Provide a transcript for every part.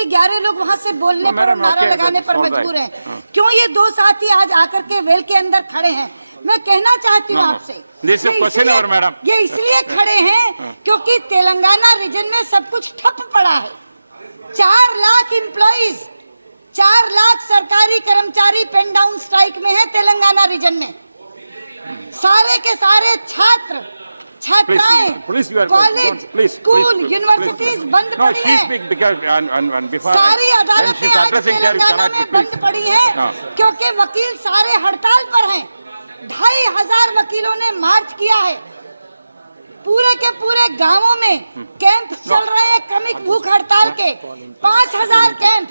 के 11 लोग वहाँ से बोलने पर, नारा लगाने पर मजबूर हैं। क्यों ये 2 साथी आज आकर के वेल के अंदर खड़े हैं? मैं कहना चाहती हूँ आपसे, मैडम ये इसलिए खड़े हैं क्योंकि तेलंगाना रीजन में सब कुछ ठप पड़ा है। 4 लाख एम्प्लॉइज, 4 लाख सरकारी कर्मचारी पेन डाउन स्ट्राइक में है तेलंगाना रीजन में। सारे के सारे छात्र छात्राएं, कॉलेज, स्कूल, यूनिवर्सिटीज बंद पड़ी है। सारी अदालतें आज तेलंगाना में बंद पड़ी है क्योंकि वकील सारे हड़ताल पर हैं। 2500 वकीलों ने मार्च किया है। पूरे के पूरे गांवों में कैंप चल रहे हैं क्रमिक भूख हड़ताल के। 5000 कैंप,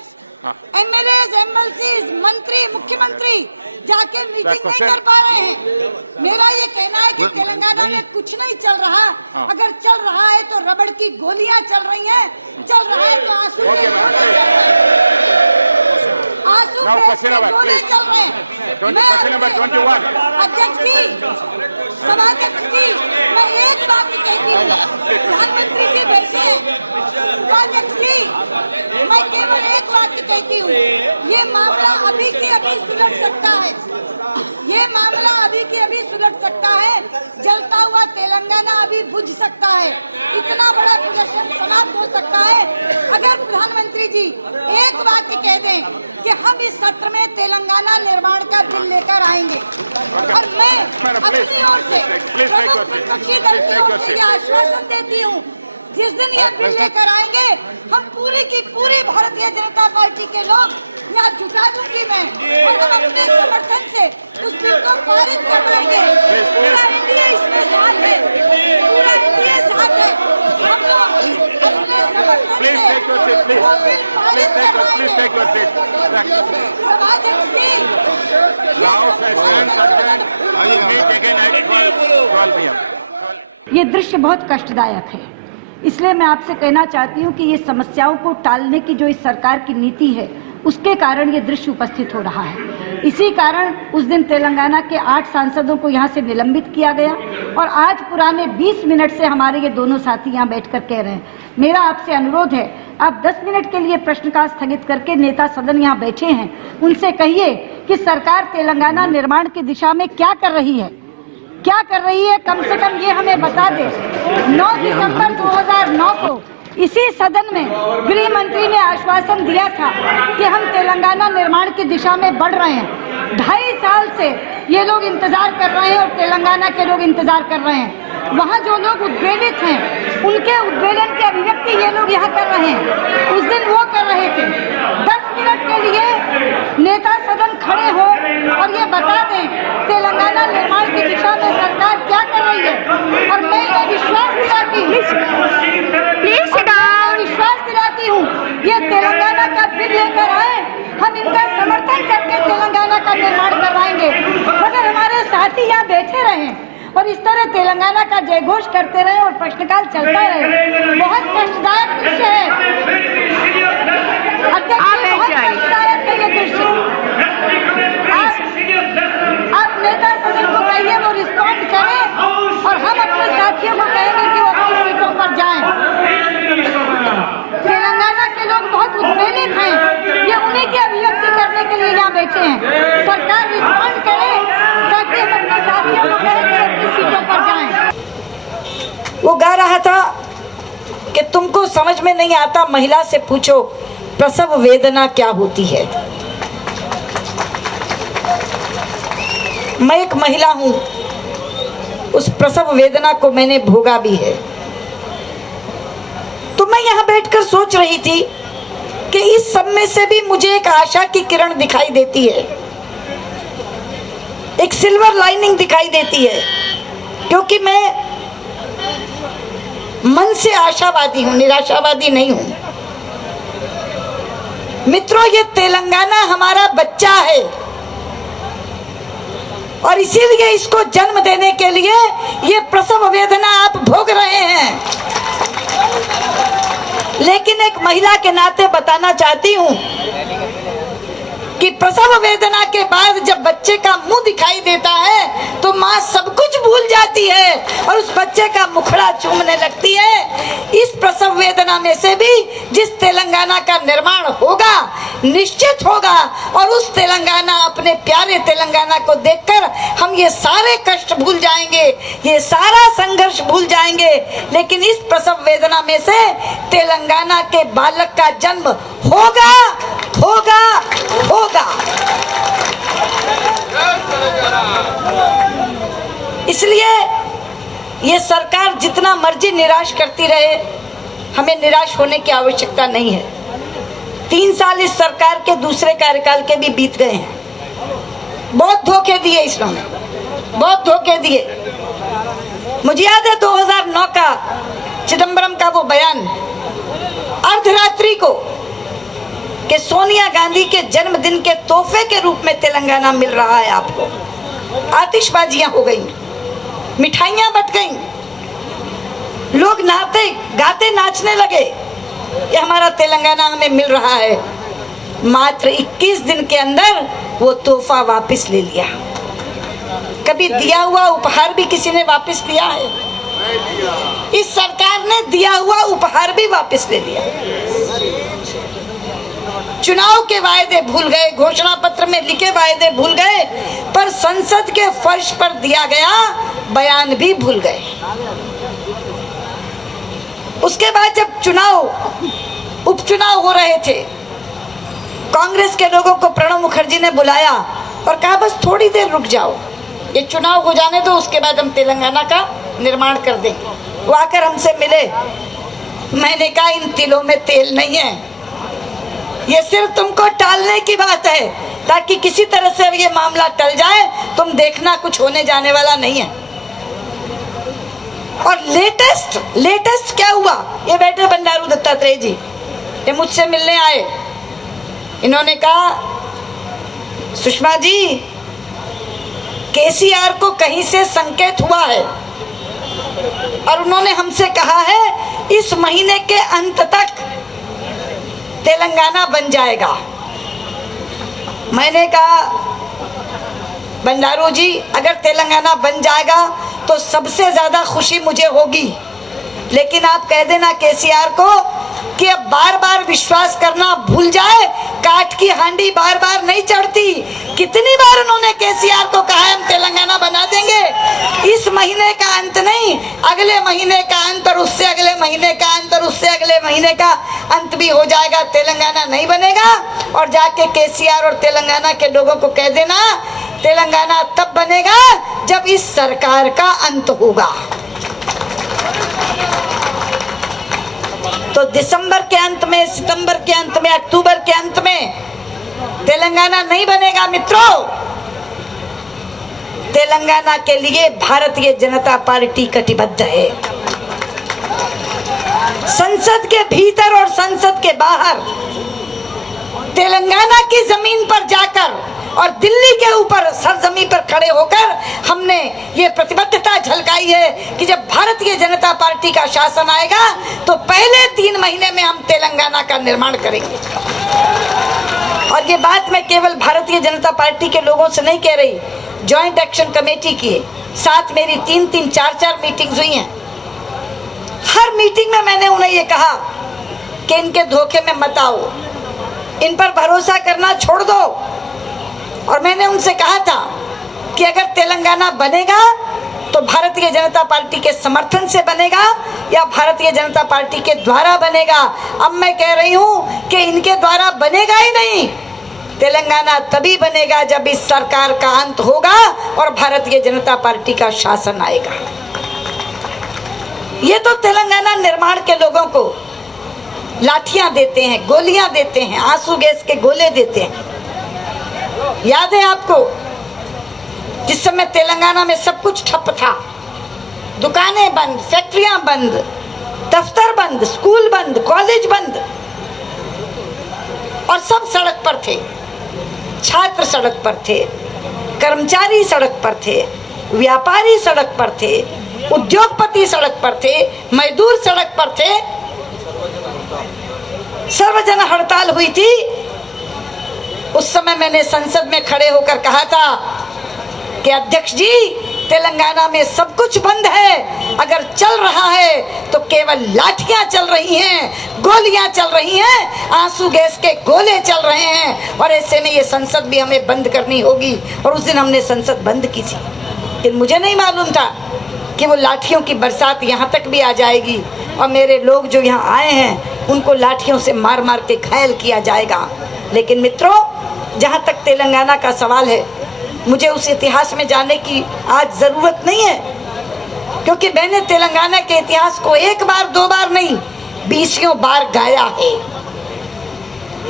एमएलए, एमएलसी, मंत्री, मुख्यमंत्री जाके मीटिंग नहीं कर पा रहे हैं। मेरा ये कहना है कि तेलंगाना में कुछ नहीं चल रहा। अगर चल रहा है तो रबड़ की गोलियां चल रही हैं, चल रहा है तो आंसू के गोले चल रहे हैं। अध्यक्ष जी, सभापति जी, मैं एक बात कहती हूँ, प्रधानमंत्री जी देखिए, उपाध्यक्ष जी, मैं केवल एक बात कहती हूँ, ये मामला अभी के अभी सुलझ सकता है। ये मामला अभी के अभी सुलझ सकता है। जलता हुआ तेलंगाना अभी बुझ सकता है। इतना बड़ा प्रदर्शन समाप्त हो सकता है अगर प्रधानमंत्री जी एक बात कह दें कि हम इस सत्र में तेलंगाना निर्माण का बिल लेकर आएंगे। और मैं अपनी ओर से आश्वासन देती हूँ, जिस दिन ये बिल लेकर आएंगे हम पूरी की पूरी भारतीय जनता पार्टी के लोग यहाँ जुटा दूंगी मैं, और हम अपने समर्थन से उस बिल को पारित कर देंगे। पूरा इंडिया इसके साथ है, पूरा इंडिया साथ है। हम लोग अपने समर्थन से वो बिल पारित कर ये दृश्य बहुत कष्टदायक है। इसलिए मैं आपसे कहना चाहती हूँ कि ये समस्याओं को टालने की जो इस सरकार की नीति है उसके कारण ये दृश्य उपस्थित हो रहा है। इसी कारण उस दिन तेलंगाना के 8 सांसदों को यहाँ से निलंबित किया गया और आज पुराने 20 मिनट से हमारे ये दोनों साथी यहाँ बैठकर कह रहे हैं। मेरा आपसे अनुरोध है, आप 10 मिनट के लिए प्रश्नकाल स्थगित करके नेता सदन यहाँ बैठे हैं, उनसे कहिए कि सरकार तेलंगाना निर्माण की दिशा में क्या कर रही है, क्या कर रही है, कम से कम ये हमें बता दे। 9 दिसंबर 2009 को इसी सदन में गृह मंत्री ने आश्वासन दिया था कि हम तेलंगाना निर्माण की दिशा में बढ़ रहे हैं। 2.5 साल से ये लोग इंतजार कर रहे हैं और तेलंगाना के लोग इंतजार कर रहे हैं। वहाँ जो लोग उद्वेलित हैं उनके उद्वेलन की अभिव्यक्ति ये लोग यहाँ कर रहे हैं, उस दिन वो कर रहे थे। 10 मिनट के लिए नेता सदन खड़े हो और ये बता दें तेलंगाना निर्माण की दिशा में सरकार क्या कर रही है। और मैं ये विश्वास दिलाती हूँ ये तेलंगाना का बिल लेकर आए, हम इनका समर्थन करके तेलंगाना का निर्माण करवाएंगे। मगर हमारे साथी यहाँ बैठे रहें और इस तरह तेलंगाना का जयघोष करते रहे और प्रश्नकाल चलता रहे, बहुत कष्टदायक दृश्य है। अध्यक्ष, बहुत कष्टदायक है ये दृश्य। आप नेता सदन को कहिए वो रिस्पॉन्ड करें और हम अपने साथियों को कहेंगे कि वो अपनी सीटों पर जाएं। तेलंगाना के लोग बहुत उत्प्रेरित हैं, ये उन्हीं की अभिव्यक्ति करने के लिए यहाँ बैठे हैं। सरकार रिस्पॉन्ड करे ताकि हम अपने साथियों को कहें कि अपनी सीटों पर जाएं। वो गा रहा था कि तुमको समझ में नहीं आता, महिला से पूछो प्रसव वेदना क्या होती है। मैं एक महिला हूँ, उस प्रसव वेदना को मैंने भोगा भी है। तो मैं यहाँ बैठकर सोच रही थी कि इस सब में से भी मुझे एक आशा की किरण दिखाई देती है, एक सिल्वर लाइनिंग दिखाई देती है, क्योंकि मैं मन से आशावादी हूँ, निराशावादी नहीं हूँ। मित्रों, ये तेलंगाना हमारा बच्चा है और इसीलिए इसको जन्म देने के लिए ये प्रसव वेदना आप भोग रहे हैं। लेकिन एक महिला के नाते बताना चाहती हूँ कि प्रसव वेदना के बाद जब बच्चे का मुंह दिखाई देता है तो माँ सब कुछ भूल जाती है और उस बच्चे का मुखड़ा चूमने लगती है। इस प्रसव वेदना में से भी जिस तेलंगाना का निर्माण होगा, निश्चित होगा, और उस तेलंगाना, अपने प्यारे तेलंगाना को देखकर हम ये सारे कष्ट भूल जाएंगे, ये सारा संघर्ष भूल जाएंगे। लेकिन इस प्रसव वेदना में से तेलंगाना के बालक का जन्म होगा, होगा, होगा। इसलिए ये सरकार जितना मर्जी निराश करती रहे, हमें निराश होने की आवश्यकता नहीं है। 3 साल इस सरकार के दूसरे कार्यकाल के भी बीत गए हैं। बहुत धोखे दिए इसने, बहुत धोखे दिए। मुझे याद है 2009 का चिदम्बरम का वो बयान अर्धरात्रि को कि सोनिया गांधी के जन्मदिन के तोहफे के रूप में तेलंगाना मिल रहा है आपको। आतिशबाजियां हो गई, मिठाइयां बट गई, लोग नहाते गाते नाचने लगे, ये हमारा तेलंगाना हमें मिल रहा है। मात्र 21 दिन के अंदर वो तोहफा वापस ले लिया। कभी दिया हुआ उपहार भी किसी ने वापस लिया है? इस सरकार ने दिया हुआ उपहार भी वापस ले लिया। चुनाव के वायदे भूल गए, घोषणा पत्र में लिखे वायदे भूल गए, पर संसद के फर्श पर दिया गया बयान भी भूल गए। उसके बाद जब उपचुनाव हो रहे थे, कांग्रेस के लोगों को प्रणब मुखर्जी ने बुलाया और कहा बस थोड़ी देर रुक जाओ, ये चुनाव हो जाने दो, उसके बाद हम तेलंगाना का निर्माण कर देंगे। वो आकर हमसे मिले, मैंने कहा इन तिलों में तेल नहीं है, ये सिर्फ तुमको टालने की बात है ताकि किसी तरह से ये मामला टल जाए। तुम देखना कुछ होने जाने वाला नहीं है। और लेटेस्ट क्या हुआ? ये बैठे बंडारू दत्तात्रेय जी, ये मुझसे मिलने आए। इन्होंने कहा सुषमा जी, केसीआर को कहीं से संकेत हुआ है और उन्होंने हमसे कहा है इस महीने के अंत तक तेलंगाना बन जाएगा। मैंने कहा बंडारू जी, अगर तेलंगाना बन जाएगा तो सबसे ज्यादा खुशी मुझे होगी, लेकिन आप कह देना केसीआर को कि अब बार बार विश्वास करना भूल जाए, काठ की हांडी बार बार नहीं चढ़ती। कितनी बार उन्होंने केसीआर को कहा है हम तेलंगाना बना देंगे, इस महीने का अंत नहीं, अगले महीने का अंत, और उससे अगले महीने का अंत, और उससे अगले महीने का अंत भी हो जाएगा, तेलंगाना नहीं बनेगा। और जाके केसीआर और तेलंगाना के लोगों को कह देना तेलंगाना तब बनेगा जब इस सरकार का अंत होगा। तो दिसंबर के अंत में, सितंबर के अंत में, अक्टूबर के अंत में तेलंगाना नहीं बनेगा मित्रों। तेलंगाना के लिए भारतीय जनता पार्टी कटिबद्ध है। संसद के भीतर और संसद के बाहर, तेलंगाना की जमीन पर जाकर और दिल्ली के ऊपर सरजमी पर खड़े होकर हमने ये प्रतिबद्धता झलकाई है कि जब भारतीय जनता पार्टी का शासन आएगा तो पहले 3 महीने में हम तेलंगाना का निर्माण करेंगे। और ये बात मैं केवल भारतीय जनता पार्टी के लोगों से नहीं कह रही, जॉइंट एक्शन कमेटी की साथ मेरी 3-3, 4-4 मीटिंग्स हुई हैं। हर मीटिंग में मैंने उन्हें ये कहा कि इनके धोखे में मत आओ, इन पर भरोसा करना छोड़ दो। और मैंने उनसे कहा था कि अगर तेलंगाना बनेगा तो भारतीय जनता पार्टी के समर्थन से बनेगा या भारतीय जनता पार्टी के द्वारा बनेगा। अब मैं कह रही हूं कि इनके द्वारा बनेगा ही नहीं, तेलंगाना तभी बनेगा जब इस सरकार का अंत होगा और भारतीय जनता पार्टी का शासन आएगा। ये तो तेलंगाना निर्माण के लोगों को लाठियां देते हैं, गोलियां देते हैं, आंसू गैस के गोले देते हैं। याद है आपको जिस समय तेलंगाना में सब कुछ ठप था, दुकानें बंद, फैक्ट्रियां बंद, दफ्तर बंद, स्कूल बंद, कॉलेज बंद, और सब सड़क पर थे। छात्र सड़क पर थे, कर्मचारी सड़क पर थे, व्यापारी सड़क पर थे, उद्योगपति सड़क पर थे, मजदूर सड़क पर थे। सर्वजन हड़ताल हुई थी। उस समय मैंने संसद में खड़े होकर कहा था कि अध्यक्ष जी, तेलंगाना में सब कुछ बंद है, अगर चल रहा है तो केवल लाठियां चल रही हैं, गोलियां चल रही हैं, आंसू गैस के गोले चल रहे हैं। और ऐसे में ये संसद भी हमें बंद करनी होगी। और उस दिन हमने संसद बंद की थी, लेकिन मुझे नहीं मालूम था कि वो लाठियों की बरसात यहाँ तक भी आ जाएगी और मेरे लोग जो यहाँ आए हैं उनको लाठियों से मार मार के घायल किया जाएगा। लेकिन मित्रों, जहाँ तक तेलंगाना का सवाल है, मुझे उस इतिहास में जाने की आज ज़रूरत नहीं है, क्योंकि मैंने तेलंगाना के इतिहास को एक बार दो बार नहीं 20 बार गाया है।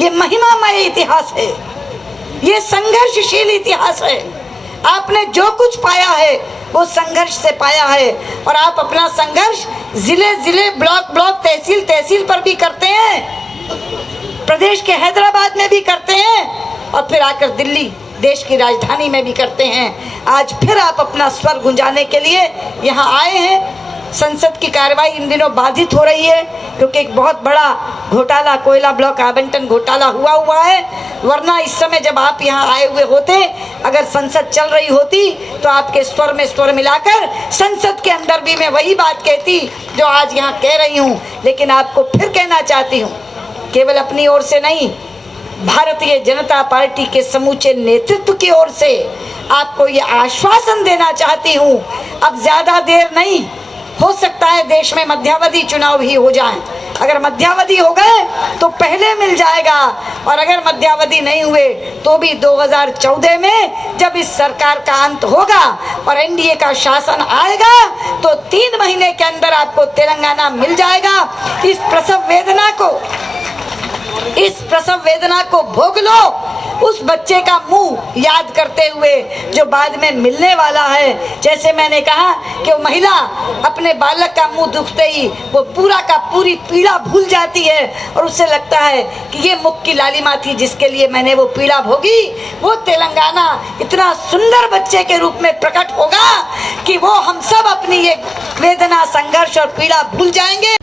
ये महिमामय इतिहास है, ये संघर्षशील इतिहास है। आपने जो कुछ पाया है वो संघर्ष से पाया है, और आप अपना संघर्ष जिले जिले, ब्लॉक ब्लॉक, तहसील तहसील पर भी करते हैं, प्रदेश के हैदराबाद में भी करते हैं, और फिर आकर दिल्ली देश की राजधानी में भी करते हैं। आज फिर आप अपना स्वर गुंजाने के लिए यहाँ आए हैं। संसद की कार्रवाई इन दिनों बाधित हो रही है, क्योंकि एक बहुत बड़ा घोटाला, कोयला ब्लॉक आवंटन घोटाला हुआ है। वरना इस समय जब आप यहाँ आए हुए होते, अगर संसद चल रही होती, तो आपके स्वर में स्वर मिलाकर संसद के अंदर भी मैं वही बात कहती जो आज यहाँ कह रही हूँ। लेकिन आपको फिर कहना चाहती हूँ, केवल अपनी ओर से नहीं, भारतीय जनता पार्टी के समूचे नेतृत्व की ओर से आपको ये आश्वासन देना चाहती हूँ, अब ज़्यादा देर नहीं, हो सकता है देश में मध्यावधि चुनाव भी हो जाएं। अगर मध्यावधि हो गए तो पहले मिल जाएगा, और अगर मध्यावधि नहीं हुए तो भी 2014 में जब इस सरकार का अंत होगा और एनडीए का शासन आएगा, तो 3 महीने के अंदर आपको तेलंगाना मिल जाएगा। इस प्रसव वेदना को भोग लो, उस बच्चे का मुंह याद करते हुए जो बाद में मिलने वाला है। जैसे मैंने कहा कि वो महिला अपने बालक का मुंह दुखते ही वो पूरा का पूरी पीड़ा भूल जाती है, और उससे लगता है कि ये मुख की लालिमा थी जिसके लिए मैंने वो पीड़ा भोगी। वो तेलंगाना इतना सुंदर बच्चे के रूप में प्रकट होगा कि वो हम सब अपनी ये वेदना, संघर्ष और पीड़ा भूल जाएंगे।